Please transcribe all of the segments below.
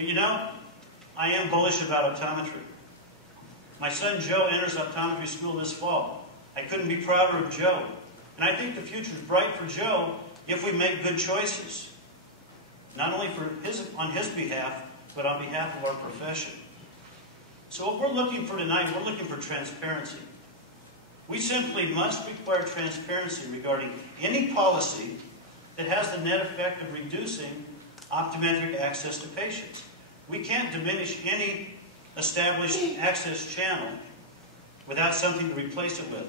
But you know, I am bullish about optometry. My son Joe enters optometry school this fall. I couldn't be prouder of Joe. And I think the future is bright for Joe if we make good choices. Not only on his behalf, but on behalf of our profession. So what we're looking for tonight, we're looking for transparency. We simply must require transparency regarding any policy that has the net effect of reducing optometric access to patients. We can't diminish any established access channel without something to replace it with.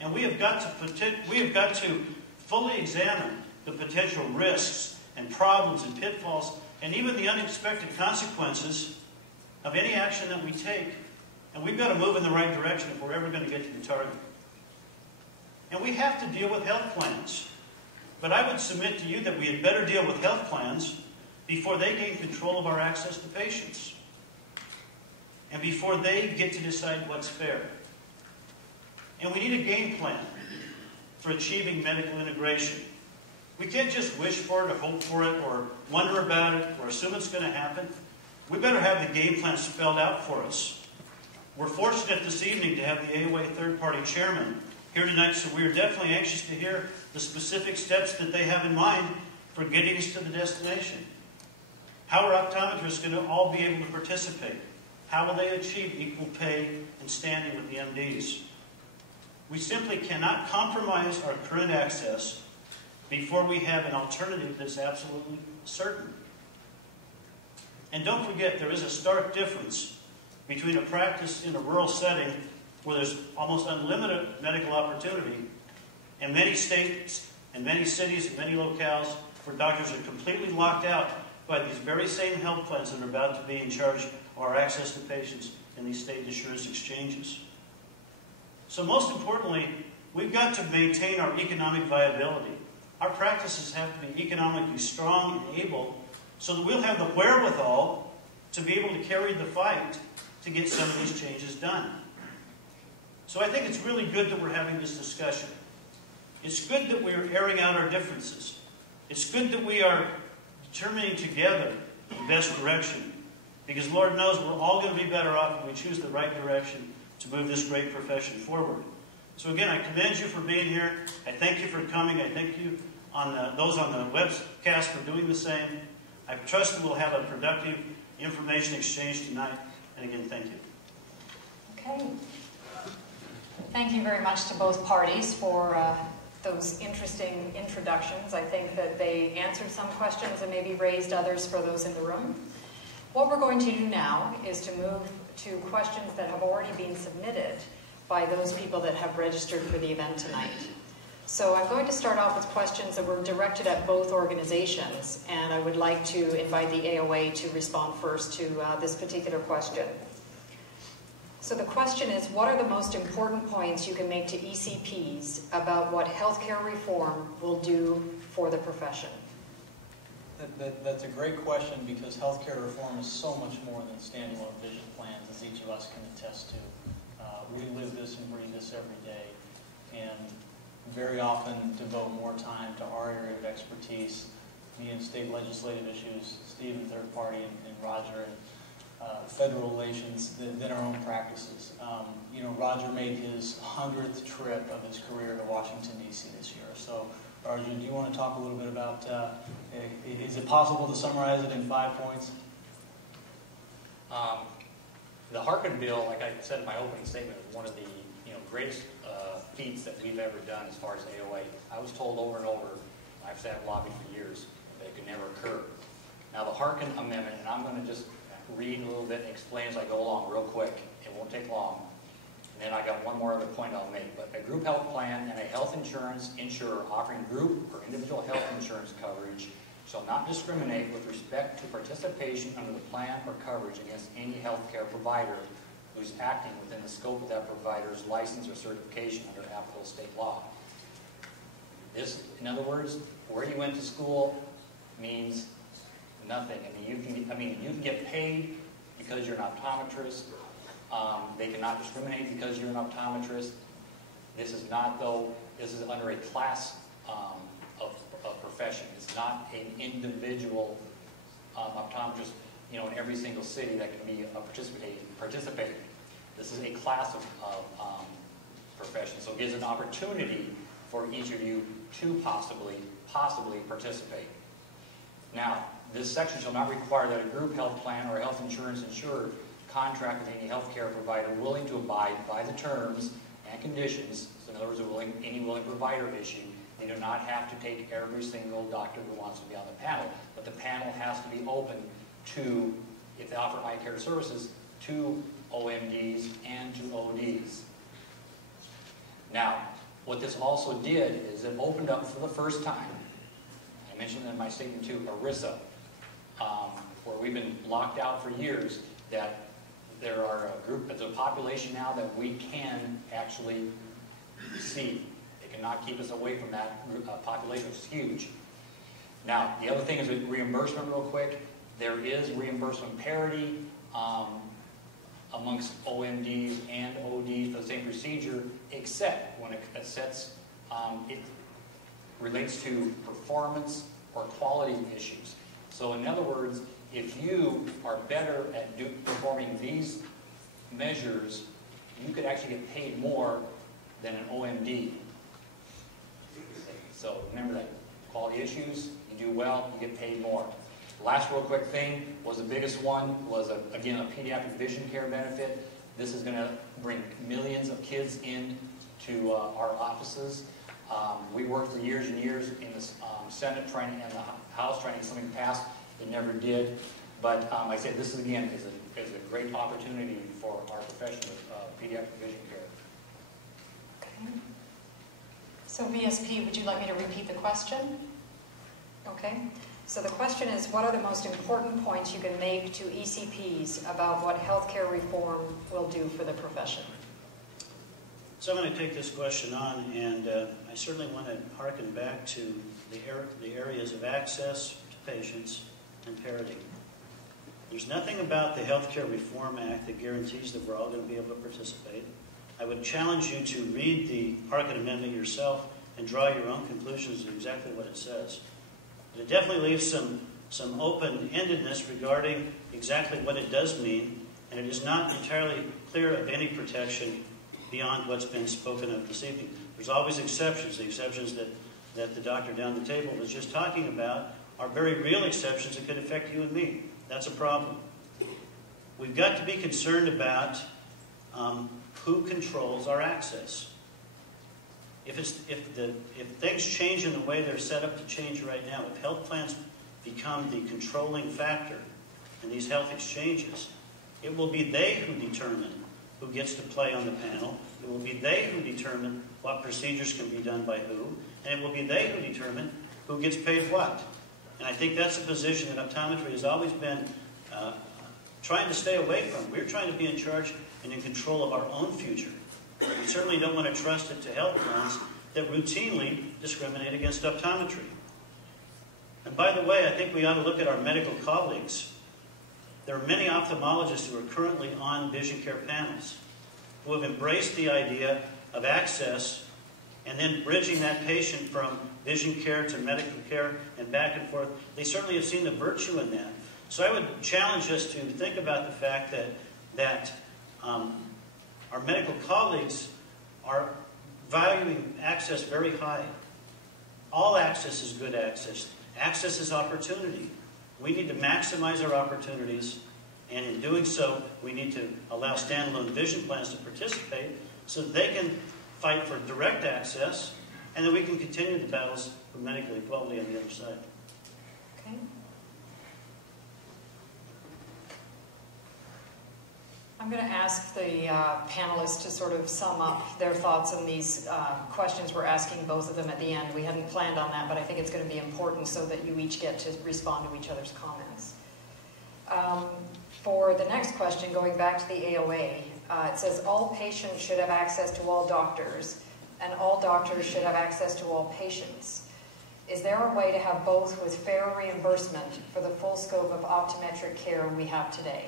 And we have got to fully examine the potential risks and problems and pitfalls and even the unexpected consequences of any action that we take. And we've got to move in the right direction if we're ever going to get to the target. And we have to deal with health plans. But I would submit to you that we had better deal with health plans before they gain control of our access to patients. And before they get to decide what's fair. And we need a game plan for achieving medical integration. We can't just wish for it or hope for it or wonder about it or assume it's going to happen. We better have the game plan spelled out for us. We're fortunate this evening to have the AOA third-party chairman here tonight, so we are definitely anxious to hear the specific steps that they have in mind for getting us to the destination. How are optometrists going to all be able to participate? How will they achieve equal pay and standing with the MDs? We simply cannot compromise our current access before we have an alternative that's absolutely certain. And don't forget, there is a stark difference between a practice in a rural setting where there's almost unlimited medical opportunity and many states and many cities and many locales where doctors are completely locked out by these very same health plans that are about to be in charge of our access to patients in these state insurance exchanges. So most importantly, we've got to maintain our economic viability. Our practices have to be economically strong and able so that we'll have the wherewithal to be able to carry the fight to get some of these changes done. So I think it's really good that we're having this discussion. It's good that we're airing out our differences. It's good that we are determining together the best direction. Because Lord knows we're all going to be better off if we choose the right direction to move this great profession forward. So again, I commend you for being here. I thank you for coming. I thank you those on the webcast for doing the same. I trust that we'll have a productive information exchange tonight. And again, thank you. Okay. Thank you very much to both parties for those interesting introductions. I think that they answered some questions and maybe raised others for those in the room. What we're going to do now is to move to questions that have already been submitted by those people that have registered for the event tonight. So I'm going to start off with questions that were directed at both organizations, and I would like to invite the AOA to respond first to this particular question. So the question is, what are the most important points you can make to ECPs about what healthcare reform will do for the profession? That's a great question, because healthcare reform is so much more than standalone vision plans, as each of us can attest to. We live this and breathe this every day, and very often devote more time to our area of expertise, me and state legislative issues, Steve and third party, and Roger, and federal relations than our own practices. You know, Roger made his 100th trip of his career to Washington, D.C. this year. So, Roger, do you want to talk a little bit about, is it possible to summarize it in 5 points? The Harkin bill, like I said in my opening statement, is one of the greatest feats that we've ever done as far as AOA. I was told over and over, I've lobbied for years, that it could never occur. Now the Harkin amendment, and I'm going to just read a little bit and explain as I go along real quick. It won't take long. And then I got one more other point I'll make. But a group health plan and a health insurance insurer offering group or individual health insurance coverage shall not discriminate with respect to participation under the plan or coverage against any healthcare provider who is acting within the scope of that provider's license or certification under applicable state law. This, in other words, where you went to school means nothing. I mean, you can get paid because you're an optometrist. They cannot discriminate because you're an optometrist. This is not, though, this is under a class of profession. It's not an individual optometrist you know, in every single city that can be participating. This is a class of profession, so it gives an opportunity for each of you to possibly participate. Now, this section shall not require that a group health plan or a health insurance insurer contract with any health care provider willing to abide by the terms and conditions. So in other words, any willing provider issue. They do not have to take every single doctor who wants to be on the panel, but the panel has to be open to, if they offer eye care services, to OMDs and to ODs. Now, what this also did is it opened up for the first time, I mentioned in my statement too, ERISA, where we've been locked out for years, that there are there's a population now that we can actually see. It cannot keep us away from that population, which is huge. Now, the other thing is with reimbursement real quick. There is reimbursement parity amongst OMDs and ODs for the same procedure, except when it relates to performance or quality issues. So in other words, if you are better at performing these measures, you could actually get paid more than an OMD. So remember that. Quality issues, you do well, you get paid more. Last real quick thing was the biggest one was, again, a pediatric vision care benefit. This is going to bring millions of kids in to our offices. We worked for years and years in the Senate and the House trying to get something passed. It never did. But like I said, this is, again, is a great opportunity for our profession of pediatric vision care. Okay. So VSP, would you like me to repeat the question? Okay. So the question is, what are the most important points you can make to ECPs about what healthcare reform will do for the profession? So I'm going to take this question on, and I certainly want to harken back to the areas of access to patients and parity. There's nothing about the Healthcare Reform Act that guarantees that we're all going to be able to participate. I would challenge you to read the Harkin Amendment yourself and draw your own conclusions of exactly what it says. But it definitely leaves some open-endedness regarding exactly what it does mean, and it is not entirely clear of any protection beyond what's been spoken of this evening. There's always exceptions. The exceptions that the doctor down the table was just talking about are very real exceptions that could affect you and me. That's a problem. We've got to be concerned about who controls our access. If things change in the way they're set up to change right now, if health plans become the controlling factor in these health exchanges, it will be they who determine who gets to play on the panel. It will be they who determine what procedures can be done by who, and it will be they who determine who gets paid what. And I think that's a position that optometry has always been trying to stay away from. We're trying to be in charge and in control of our own future. We certainly don't want to trust it to health plans that routinely discriminate against optometry. And by the way, I think we ought to look at our medical colleagues. There are many ophthalmologists who are currently on vision care panels who have embraced the idea of access and then bridging that patient from vision care to medical care and back and forth. They certainly have seen the virtue in that. So I would challenge us to think about the fact that our medical colleagues are valuing access very high. All access is good access. Access is opportunity. We need to maximize our opportunities, and in doing so, we need to allow standalone vision plans to participate so that they can fight for direct access, and that we can continue the battles for medical equality on the other side. Okay. I'm going to ask the panelists to sort of sum up their thoughts on these questions. We're asking both of them at the end. We hadn't planned on that, but I think it's going to be important so that you each get to respond to each other's comments. For the next question, going back to the AOA, it says all patients should have access to all doctors, and all doctors should have access to all patients. Is there a way to have both with fair reimbursement for the full scope of optometric care we have today?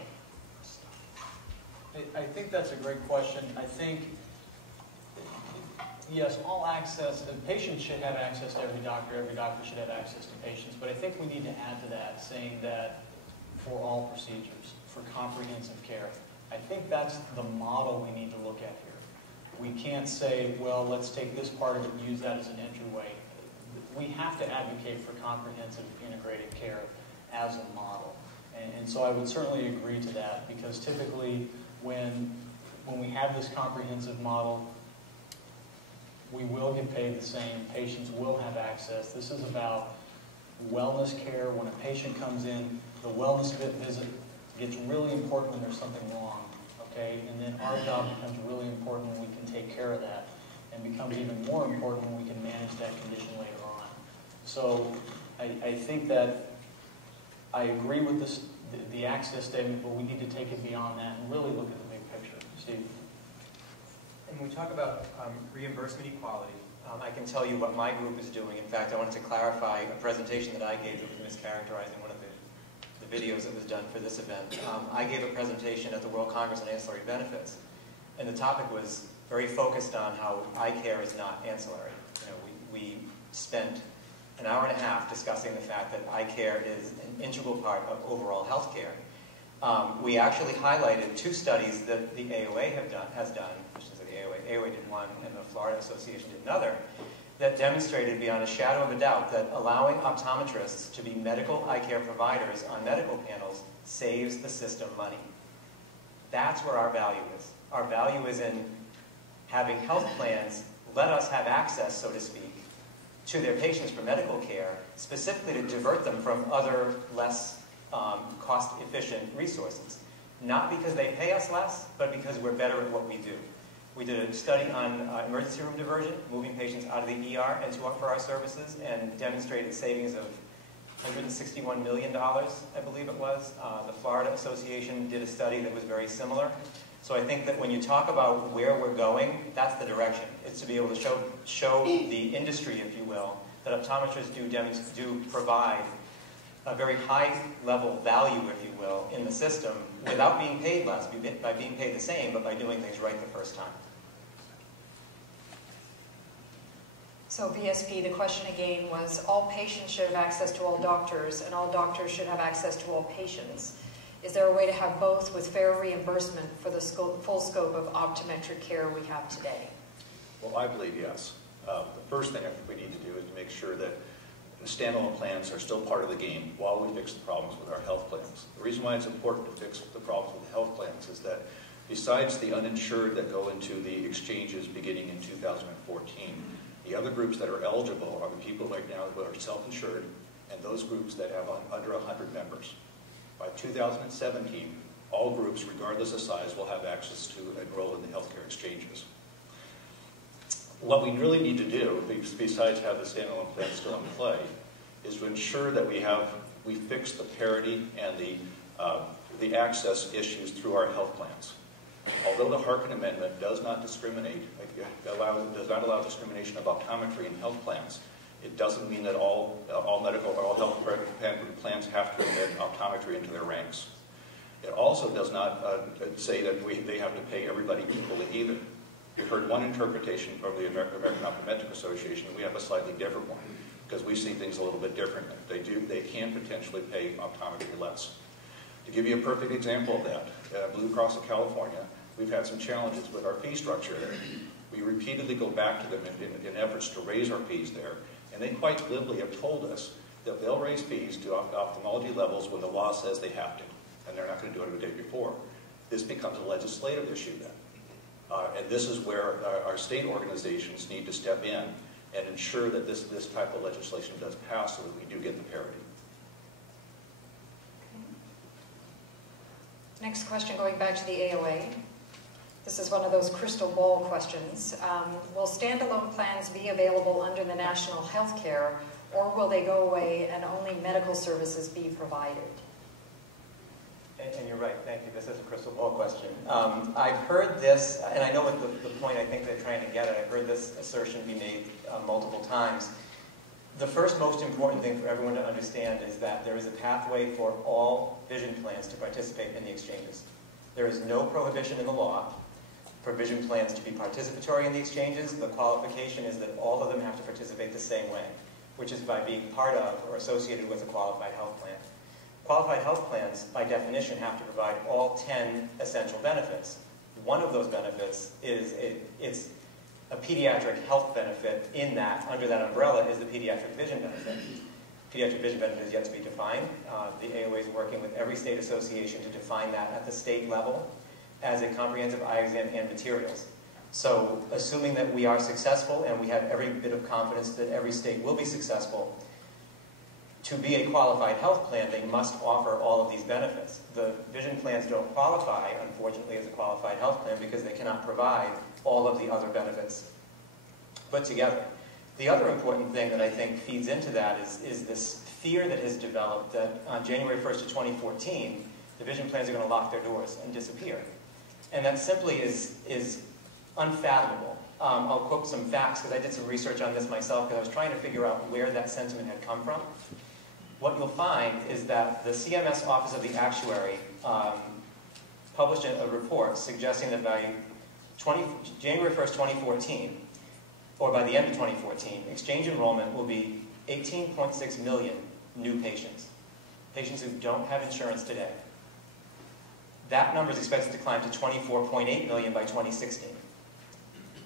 I think that's a great question. I think, yes, all access, the patient should have access to every doctor should have access to patients, but I think we need to add to that, saying that for all procedures, for comprehensive care. I think that's the model we need to look at here. We can't say, well, let's take this part of it and use that as an entryway. We have to advocate for comprehensive integrated care as a model. And so I would certainly agree to that, because typically when we have this comprehensive model, we will get paid the same, patients will have access. This is about wellness care. When a patient comes in, the wellness visit gets really important when there's something wrong, okay? And then our job becomes really important when we can take care of that, and becomes even more important when we can manage that condition later on. So I think that I agree with the access statement, but we need to take it beyond that and really look at the big picture. Steve? And when we talk about reimbursement equality, I can tell you what my group is doing. In fact, I wanted to clarify a presentation that I gave that was mischaracterized in one of the videos that was done for this event. I gave a presentation at the World Congress on Ancillary Benefits, and the topic was very focused on how eye care is not ancillary. You know, we spent an hour and a half discussing the fact that eye care is an integral part of overall health care. We actually highlighted two studies that the AOA has done, which is the AOA did one and the Florida Association did another, that demonstrated beyond a shadow of a doubt that allowing optometrists to be medical eye care providers on medical panels saves the system money. That's where our value is. Our value is in having health plans let us have access, so to speak, to their patients for medical care, specifically to divert them from other less cost-efficient resources. Not because they pay us less, but because we're better at what we do. We did a study on emergency room diversion, moving patients out of the ER and for our services, and demonstrated savings of $161 million, I believe it was. The Florida Association did a study that was very similar. So I think that when you talk about where we're going, that's the direction. It's to be able to show the industry, if you will, that optometrists do provide a very high-level value, if you will, in the system without being paid less, by being paid the same, but by doing things right the first time. So VSP, the question again was, all patients should have access to all doctors, and all doctors should have access to all patients. Is there a way to have both with fair reimbursement for the full scope of optometric care we have today? Well, I believe yes. The first thing I think we need to do is to make sure that the standalone plans are still part of the game while we fix the problems with our health plans. The reason why it's important to fix the problems with the health plans is that besides the uninsured that go into the exchanges beginning in 2014, the other groups that are eligible are the people right now who are self-insured and those groups that have under 100 members. By 2017, all groups, regardless of size, will have access to enroll in the healthcare exchanges. What we really need to do, besides have the standalone plan still in play, is to ensure that we fix the parity and the access issues through our health plans. Although the Harkin Amendment does not discriminate, does not allow discrimination of optometry in health plans, it doesn't mean that all medical or all health plans have to admit optometry into their ranks. It also does not say that they have to pay everybody equally either. We've heard one interpretation from the American Optometric Association, and we have a slightly different one, because we see things a little bit differently. They can potentially pay optometry less. To give you a perfect example of that, Blue Cross of California, we've had some challenges with our fee structure. We repeatedly go back to them in efforts to raise our fees there, and they quite glibly have told us that they'll raise fees to ophthalmology levels when the law says they have to, and they're not going to do it the day before. This becomes a legislative issue then. And this is where our state organizations need to step in and ensure that this type of legislation does pass so that we do get the parity. Next question, going back to the AOA. This is one of those crystal ball questions. Will standalone plans be available under the national health care, or will they go away and only medical services be provided? And you're right, thank you. This is a crystal ball question. I've heard this, and I know what the point I think they're trying to get at. I've heard this assertion be made multiple times. The first most important thing for everyone to understand is that there is a pathway for all vision plans to participate in the exchanges. There is no prohibition in the law for vision plans to be participatory in the exchanges. The qualification is that all of them have to participate the same way, which is by being part of or associated with a qualified health plan. qualified health plans, by definition, have to provide all 10 essential benefits. One of those benefits is it's a pediatric health benefit. In that, under that umbrella, is the pediatric vision benefit. Pediatric vision benefit is yet to be defined. The AOA is working with every state association to define that at the state level as a comprehensive eye exam and materials. So assuming that we are successful, and we have every bit of confidence that every state will be successful, to be a qualified health plan, they must offer all of these benefits. The vision plans don't qualify, unfortunately, as a qualified health plan because they cannot provide all of the other benefits put together. The other important thing that I think feeds into that is this fear that has developed that on January 1st of 2014, the vision plans are going to lock their doors and disappear. And that simply is unfathomable. I'll quote some facts because I did some research on this myself because I was trying to figure out where that sentiment had come from. What you'll find is that the CMS Office of the Actuary published a report suggesting that by January 1st, 2014, or by the end of 2014, exchange enrollment will be 18.6 million new patients who don't have insurance today. That number is expected to climb to 24.8 million by 2016.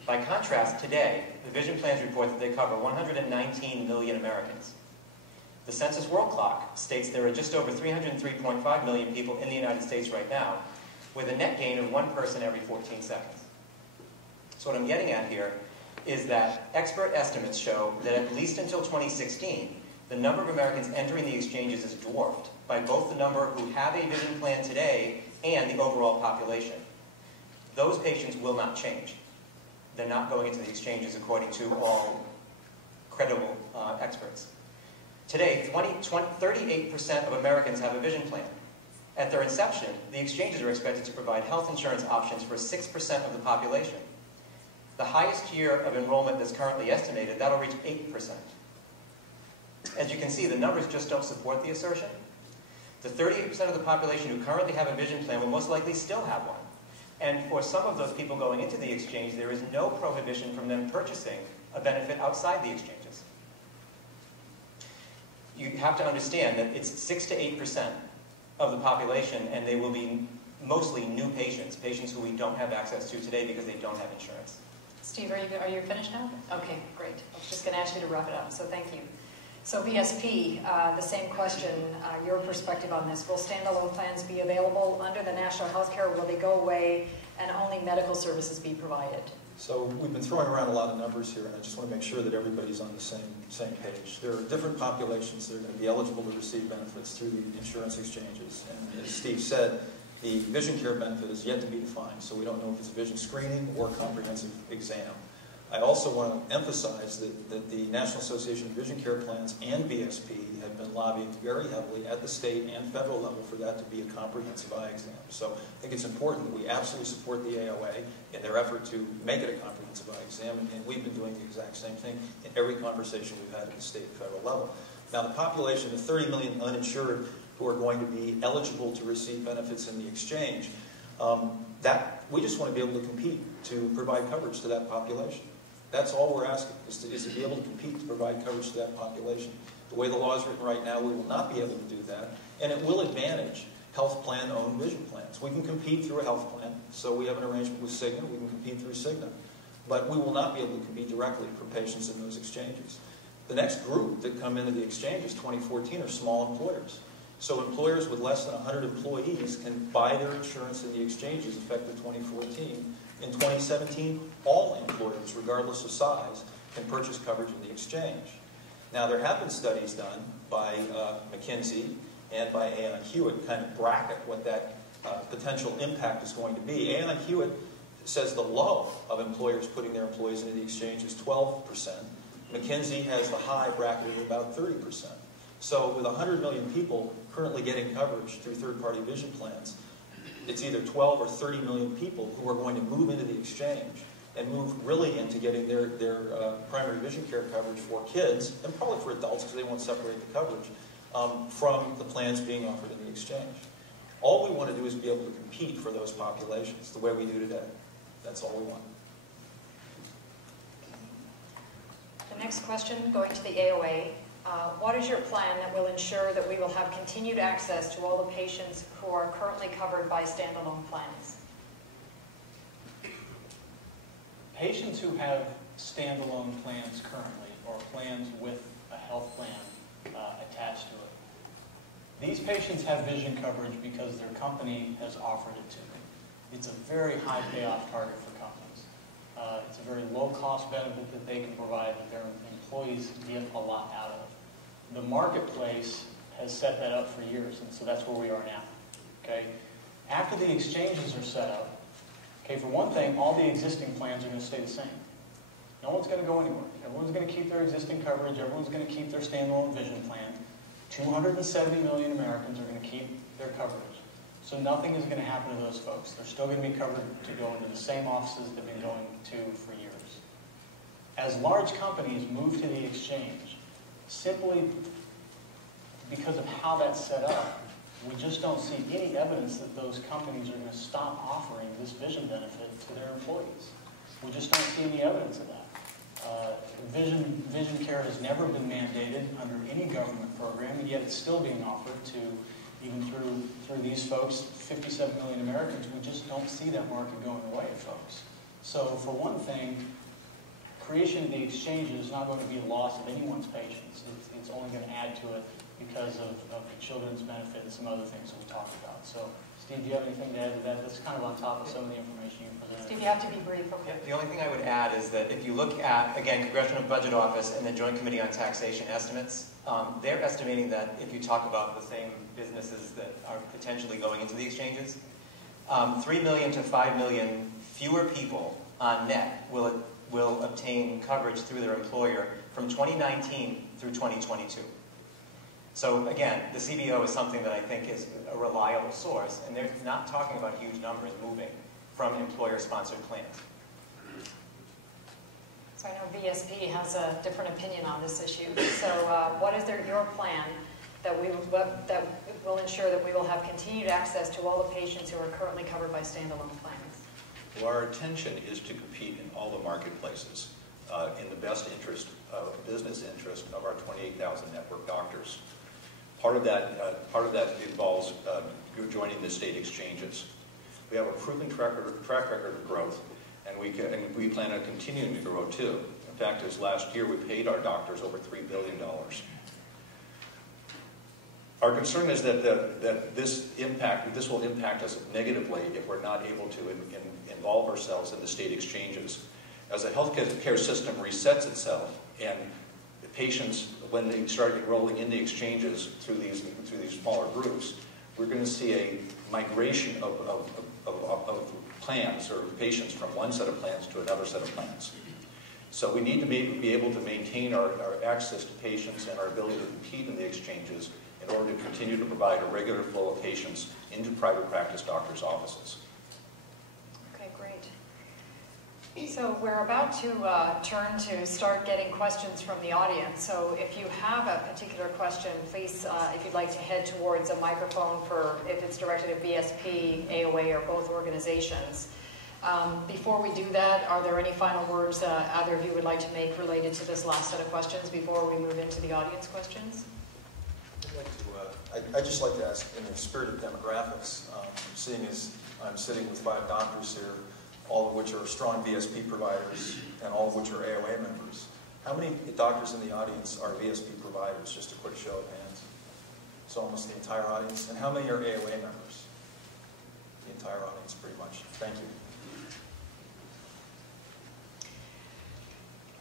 By contrast, today, the vision plans report that they cover 119 million Americans. The Census World Clock states there are just over 303.5 million people in the United States right now, with a net gain of 1 person every 14 seconds. So what I'm getting at here is that expert estimates show that at least until 2016, the number of Americans entering the exchanges is dwarfed by both the number who have a vision plan today and the overall population. Those patients will not change. They're not going into the exchanges according to all credible experts. Today, 38% of Americans have a vision plan. At their inception, the exchanges are expected to provide health insurance options for 6% of the population. The highest year of enrollment that's currently estimated, that'll reach 8%. As you can see, the numbers just don't support the assertion. The 38% of the population who currently have a vision plan will most likely still have one. And for some of those people going into the exchange, there is no prohibition from them purchasing a benefit outside the exchanges. You have to understand that it's 6 to 8% of the population, and they will be mostly new patients, patients who we don't have access to today because they don't have insurance. Steve, are you finished now? Okay, great. I was just going to ask you to wrap it up, so thank you. So VSP, the same question, your perspective on this. Will standalone plans be available under the national health care, or will they go away and only medical services be provided? So we've been throwing around a lot of numbers here, and I just want to make sure that everybody's on the same page. There are different populations that are going to be eligible to receive benefits through the insurance exchanges. And as Steve said, the vision care benefit is yet to be defined, so we don't know if it's a vision screening or comprehensive exam. I also want to emphasize that the National Association of Vision Care Plans and VSP have been lobbying very heavily at the state and federal level for that to be a comprehensive eye exam. So I think it's important that we absolutely support the AOA in their effort to make it a comprehensive eye exam, and we've been doing the exact same thing in every conversation we've had at the state and federal level. Now, the population of 30 million uninsured who are going to be eligible to receive benefits in the exchange, we just want to be able to compete to provide coverage to that population. That's all we're asking, is to be able to compete to provide coverage to that population. The way the law is written right now, we will not be able to do that, and it will advantage health plan-owned vision plans. We can compete through a health plan, so we have an arrangement with Cigna, we can compete through Cigna, but we will not be able to compete directly for patients in those exchanges. The next group that come into the exchanges, 2014, are small employers. So employers with less than 100 employees can buy their insurance in the exchanges effective 2014. In 2017, all employers, regardless of size, can purchase coverage in the exchange. Now, there have been studies done by McKinsey and by Aon Hewitt kind of bracket what that potential impact is going to be. Aon Hewitt says the low of employers putting their employees into the exchange is 12%. McKinsey has the high bracketed at about 30%. So with 100 million people currently getting coverage through third-party vision plans, it's either 12 or 30 million people who are going to move into the exchange and move really into getting their primary vision care coverage for kids, and probably for adults because they won't separate the coverage, from the plans being offered in the exchange. All we want to do is be able to compete for those populations the way we do today. That's all we want. The next question, going to the AOA. What is your plan that will ensure that we will have continued access to all the patients who are currently covered by standalone plans? Patients who have standalone plans currently, or plans with a health plan attached to it, these patients have vision coverage because their company has offered it to them. It's a very high payoff target for companies. It's a very low-cost benefit that they can provide that their employees get a lot out of. The marketplace has set that up for years, and so that's where we are now. Okay? After the exchanges are set up, okay, for one thing, all the existing plans are going to stay the same. No one's going to go anywhere. Everyone's going to keep their existing coverage. Everyone's going to keep their standalone vision plan. 270 million Americans are going to keep their coverage. So nothing is going to happen to those folks. They're still going to be covered to go into the same offices they've been going to for years. As large companies move to the exchange, simply because of how that's set up, we just don't see any evidence that those companies are going to stop offering this vision benefit to their employees. We just don't see any evidence of that. Vision care has never been mandated under any government program, and yet it's still being offered to, even through these folks, 57 million Americans. We just don't see that market going away, folks. So for one thing, creation of the exchange is not going to be a loss of anyone's patients. It's only going to add to it because of the children's benefit and some other things that we talked about. So, Steve, do you have anything to add to that? That's kind of on top of some of the information you presented. Steve, you have to be brief. Okay. The only thing I would add is that if you look at, again, Congressional Budget Office and the Joint Committee on Taxation estimates, they're estimating that if you talk about the same businesses that are potentially going into the exchanges, 3 million to 5 million fewer people on net will obtain coverage through their employer from 2019 through 2022. So again, the CBO is something that I think is a reliable source, and they're not talking about huge numbers moving from employer-sponsored plans. So I know VSP has a different opinion on this issue. So what is your plan that will ensure that we will have continued access to all the patients who are currently covered by standalone plans? Well, our intention is to compete in all the marketplaces in the best interest, business interest of our 28,000 network doctors. Part of that involves joining the state exchanges. We have a proven track record of growth, and we plan on continuing to grow too. In fact, as last year, we paid our doctors over $3 billion. Our concern is that this will impact us negatively if we're not able to involve ourselves in the state exchanges. As the healthcare system resets itself and the patients, when they start enrolling in the exchanges through these smaller groups, we're going to see a migration of plans or patients from one set of plans to another set of plans. So we need to be able to maintain our access to patients and our ability to compete in the exchanges in order to continue to provide a regular flow of patients into private practice doctors' offices. Okay, great. So we're about to turn to start getting questions from the audience. So if you have a particular question, please, if you'd like to head towards a microphone if it's directed at VSP, AOA, or both organizations. Before we do that, are there any final words either of you would like to make related to this last set of questions before we move into the audience questions? I'd just like to ask, in the spirit of demographics, seeing as I'm sitting with 5 doctors here, all of which are strong VSP providers and all of which are AOA members, how many doctors in the audience are VSP providers? Just a quick show of hands. So almost the entire audience. And how many are AOA members? The entire audience, pretty much. Thank you.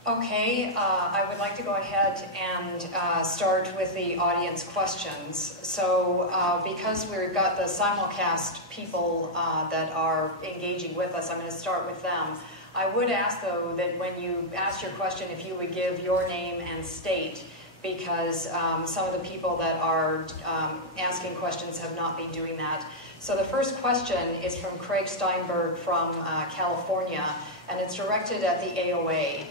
Okay, I would like to go ahead and start with the audience questions. So because we've got the simulcast people that are engaging with us, I'm going to start with them. I would ask, though, that when you ask your question, if you would give your name and state, because some of the people that are asking questions have not been doing that. So the first question is from Craig Steinberg from California, and it's directed at the AOA.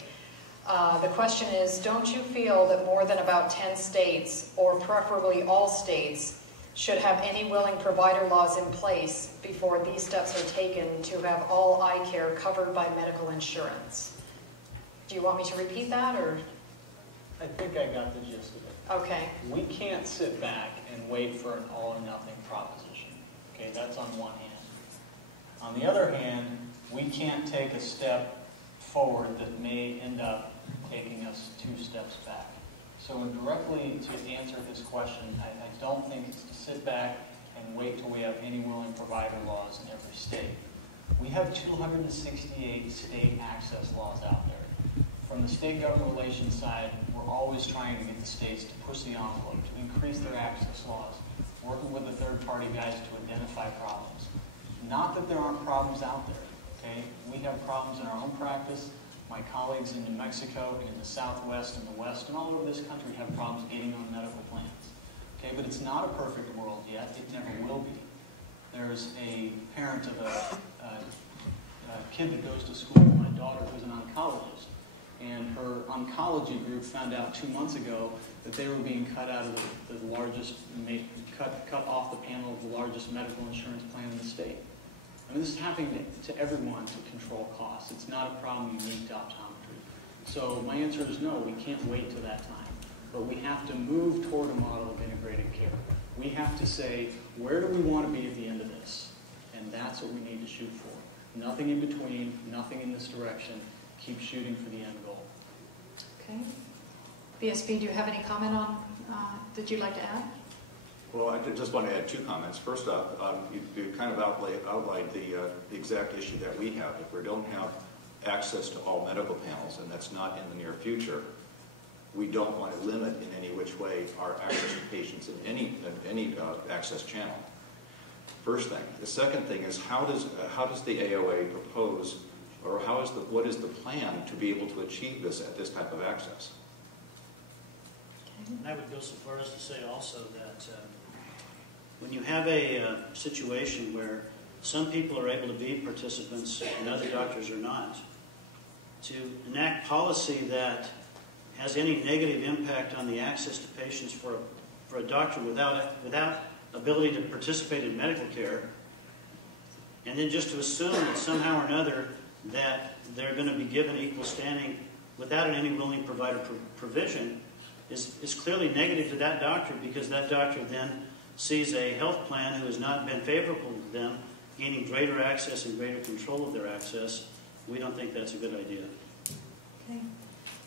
The question is, don't you feel that more than about 10 states, or preferably all states, should have any willing provider laws in place before these steps are taken to have all eye care covered by medical insurance? Do you want me to repeat that, or? I think I got the gist of it. Okay. We can't sit back and wait for an all-or-nothing proposition. Okay, that's on one hand. On the other hand, we can't take a step forward that may end up taking us 2 steps back. So directly to answer his question, I don't think it's to sit back and wait till we have any willing provider laws in every state. We have 268 state access laws out there. From the state government relations side, we're always trying to get the states to push the envelope, to increase their access laws, working with the third-party guys to identify problems. Not that there aren't problems out there, okay? We have problems in our own practice. My colleagues in New Mexico and in the Southwest and the West and all over this country have problems getting on medical plans. Okay, but it's not a perfect world yet. It never will be. There's a parent of a kid that goes to school with my daughter who's an oncologist. And her oncology group found out 2 months ago that they were being cut out of the largest, cut off the panel of the largest medical insurance plan in the state. I mean, this is happening to everyone to control costs. It's not a problem unique to optometry. So my answer is no, we can't wait till that time. But we have to move toward a model of integrated care. We have to say, where do we want to be at the end of this? And that's what we need to shoot for. Nothing in between, nothing in this direction. Keep shooting for the end goal. Okay. BSP, do you have any comment on, that you'd like to add? Well, I just want to add 2 comments. First off, you kind of outlined the exact issue that we have. If we don't have access to all medical panels, and that's not in the near future, we don't want to limit in any which way our access to patients in any access channel. First thing. The second thing is how does the AOA propose, or what is the plan to be able to achieve this at this type of access? And I would go so far as to say also that when you have a situation where some people are able to be participants and other doctors are not, to enact policy that has any negative impact on the access to patients for a doctor without ability to participate in medical care, and then just to assume that somehow or another that they're going to be given equal standing without any willing provider provision is clearly negative to that doctor, because that doctor then sees a health plan who has not been favorable to them gaining greater access and greater control of their access. We don't think that's a good idea. Okay.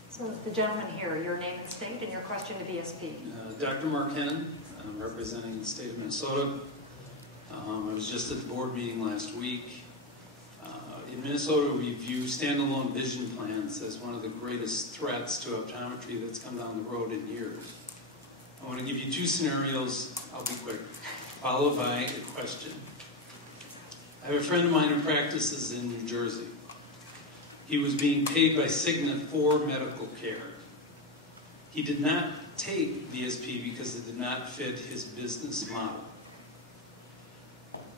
So the gentleman here, your name and state and your question to BSP. Dr. Mark Hennon, I'm representing the state of Minnesota. I was just at the board meeting last week. In Minnesota, we view standalone vision plans as one of the greatest threats to optometry that's come down the road in years. I want to give you 2 scenarios. I'll be quick, followed by a question. I have a friend of mine who practices in New Jersey. He was being paid by Cigna for medical care. He did not take VSP because it did not fit his business model.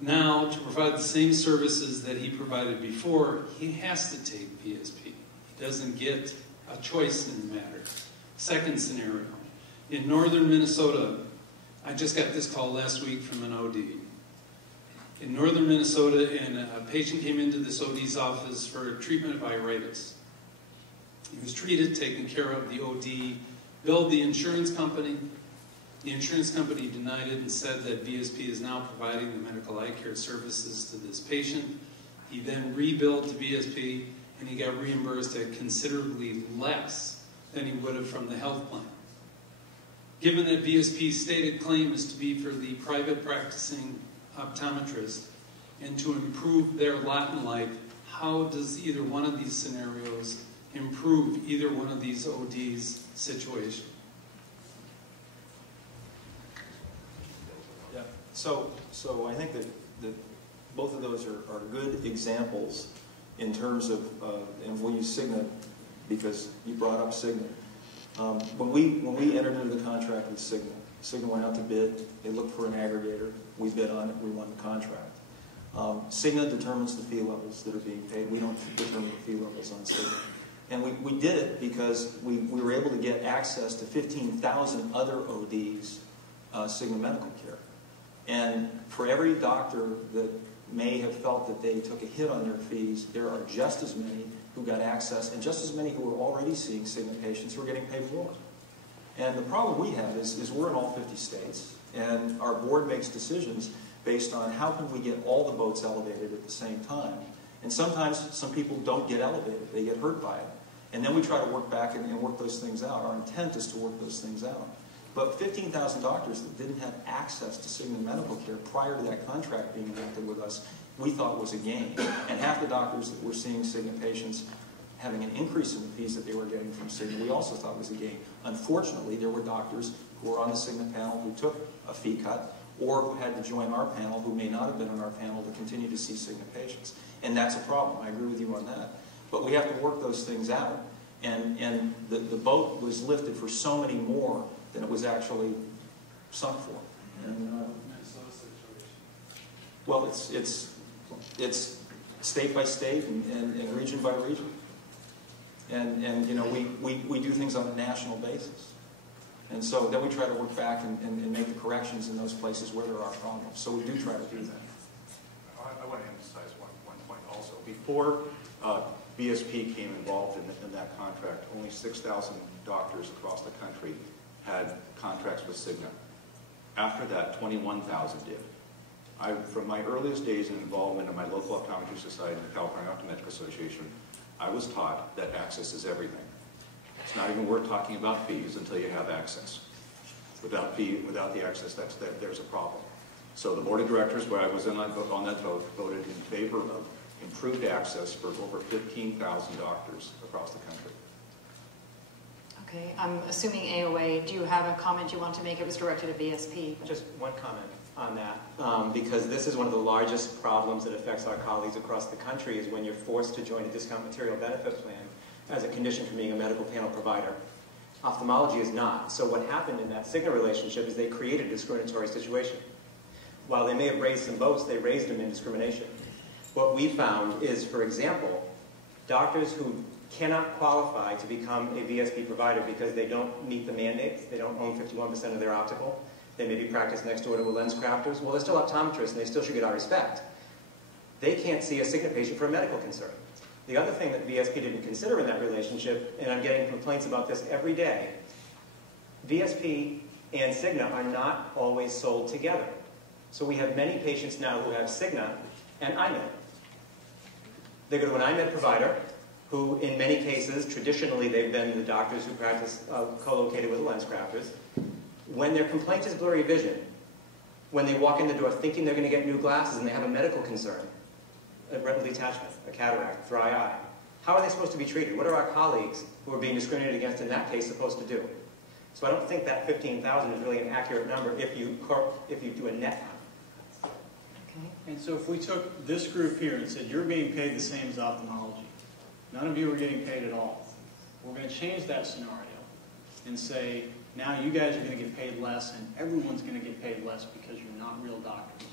Now, to provide the same services that he provided before, he has to take VSP. He doesn't get a choice in the matter. Second scenario. In northern Minnesota, I just got this call last week from an OD. In northern Minnesota, and a patient came into this OD's office for treatment of iritis. He was treated, taken care of. The OD billed the insurance company. The insurance company denied it and said that VSP is now providing the medical eye care services to this patient. He then rebilled to VSP, and he got reimbursed at considerably less than he would have from the health plan. Given that VSP's stated claim is to be for the private practicing optometrist and to improve their lot in life, how does either one of these scenarios improve either one of these OD's situation? Yeah. So I think that both of those are good examples in terms of, and we'll use Cigna because you brought up Cigna. When we entered into the contract with Cigna, Cigna went out to bid. They looked for an aggregator. We bid on it. We won the contract. Cigna determines the fee levels that are being paid. We don't determine the fee levels on Cigna. And we did it because we were able to get access to 15,000 other ODs, Cigna Medical Care. And for every doctor that may have felt that they took a hit on their fees, there are just as many who got access and just as many who were already seeing Cigna patients who are getting paid more. And the problem we have is we're in all 50 states, and our board makes decisions based on how can we get all the boats elevated at the same time. And sometimes some people don't get elevated, they get hurt by it. And then we try to work back and work those things out. Our intent is to work those things out. But 15,000 doctors that didn't have access to Cigna medical care prior to that contract being enacted with us, we thought was a gain. And half the doctors that were seeing Cigna patients having an increase in the fees that they were getting from Cigna, we also thought was a gain. Unfortunately, there were doctors who were on the Cigna panel who took a fee cut, or who had to join our panel who may not have been on our panel to continue to see Cigna patients. And that's a problem. I agree with you on that. But we have to work those things out. And the boat was lifted for so many more than it was actually sunk for. And, well, it's state by state and region by region. And you know, we do things on a national basis. And so then we try to work back and make the corrections in those places where there are problems. So we do try to do that. I want to emphasize one point also. Before BSP came involved in that contract, only 6,000 doctors across the country had contracts with Cigna. After that, 21,000 did. From my earliest days in involvement in my local optometry society, the California Optometric Association, I was taught that access is everything. It's not even worth talking about fees until you have access. Without the access, there's a problem. So the board of directors, where I was on that vote, voted in favor of improved access for over 15,000 doctors across the country. Okay, I'm assuming AOA, do you have a comment you want to make? It was directed at VSP. Just one comment on that, because this is one of the largest problems that affects our colleagues across the country is when you're forced to join a discount material benefit plan as a condition for being a medical panel provider. Ophthalmology is not. So what happened in that Cigna relationship is they created a discriminatory situation. While they may have raised some votes, they raised them in discrimination. What we found is, for example, doctors who cannot qualify to become a VSP provider because they don't meet the mandates, they don't own 51% of their optical, they maybe practice next door to a lens crafters, well, they're still optometrists and they still should get our respect. They can't see a Cigna patient for a medical concern. The other thing that VSP didn't consider in that relationship, and I'm getting complaints about this every day, VSP and Cigna are not always sold together. So we have many patients now who have Cigna and iMed. They go to an iMed provider, who in many cases, traditionally they've been the doctors who practice co-located with the lens crafters. When their complaint is blurry vision, when they walk in the door thinking they're going to get new glasses and they have a medical concern, a retinal detachment, a cataract, dry eye, how are they supposed to be treated? What are our colleagues who are being discriminated against in that case supposed to do? So I don't think that 15,000 is really an accurate number if you do a net count. Okay. And so if we took this group here and said, you're being paid the same as ophthalmology, none of you are getting paid at all, we're going to change that scenario and say, now you guys are going to get paid less and everyone's going to get paid less because you're not real doctors.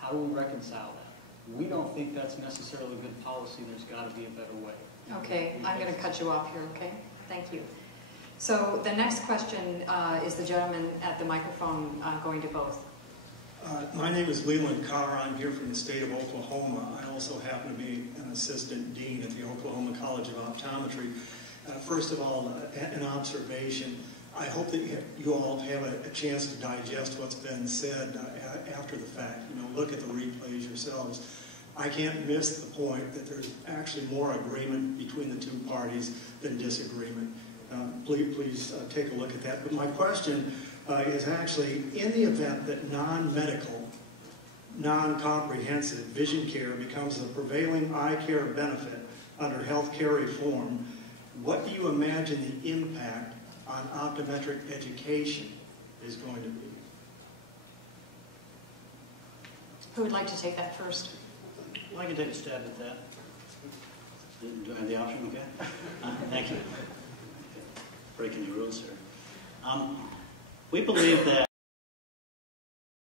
How do we reconcile that? We don't think that's necessarily good policy. There's got to be a better way. Okay, I'm going to cut you off here, okay? Thank you. So the next question is the gentleman at the microphone going to both. My name is Leland Carr. I'm here from the state of Oklahoma. I also happen to be an assistant dean at the Oklahoma College of Optometry. First of all, an observation. I hope that you all have a chance to digest what's been said after the fact. You know, look at the replays yourselves. I can't miss the point that there's actually more agreement between the two parties than disagreement. Please take a look at that. But my question is actually, in the event that non-medical, non-comprehensive vision care becomes the prevailing eye care benefit under health care reform, what do you imagine the impact on optometric education is going to be? Who would like to take that first? Well, I can take a stab at that. Do I have the option? Okay. Thank you. Breaking the rules here. We believe that